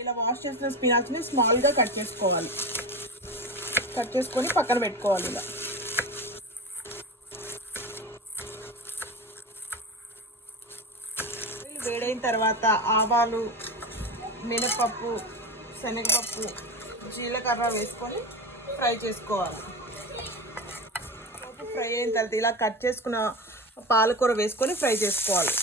ఇలా వాష్ చేసిన స్పినాచ్ని స్మాల్గా కట్ చేసుకోవాలి. కట్ చేసుకొని పక్కన పెట్టుకోవాలి. ఇలా వేడైన తర్వాత ఆవాలు, మినపప్పు, శనగపప్పు, జీలకర్ర వేసుకొని ఫ్రై చేసుకోవాలి. ఫ్రై అయిన తర్వాత ఇలా కట్ చేసుకున్న పాలకూర వేసుకొని ఫ్రై చేసుకోవాలి.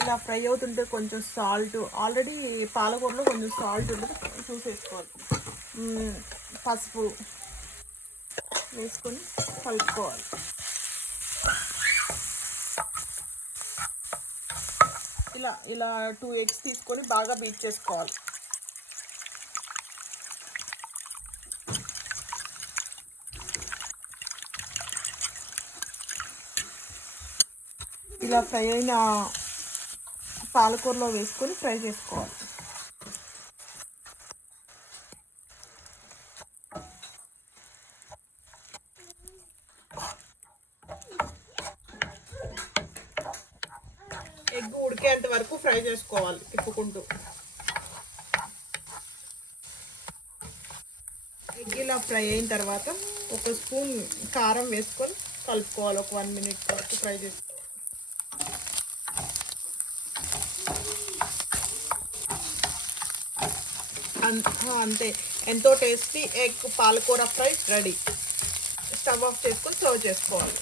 ఇలా ఫ్రై అవుతుంటే కొంచెం సాల్ట్, ఆల్రెడీ పాలకూరలో కొంచెం సాల్ట్ ఉంటుంది, చూసేసుకోవాలి. పసుపు వేసుకొని కలుపుకోవాలి. ఇలా 2 eggs తీసుకొని బాగా బీట్ చేసుకోవాలి. ఇలా ఫ్రై అయిన పాలకూరలో వేసుకొని ఫ్రై చేసుకోవాలి. ఎగ్ ఉడికేంత వరకు ఫ్రై చేసుకోవాలి తిప్పుకుంటూ. ఎగ్ ఇలా ఫ్రై అయిన తర్వాత 1 స్పూన్ కారం వేసుకొని కలుపుకోవాలి. ఒక 1 minute వరకు ఫ్రై చేసుకోవాలి. అంతే, ఎంతో టేస్టీ ఎగ్ పాలకూర ఫ్రై రెడీ. స్టవ్ ఆఫ్ చేసుకొని సర్వ్ చేసుకోవాలి.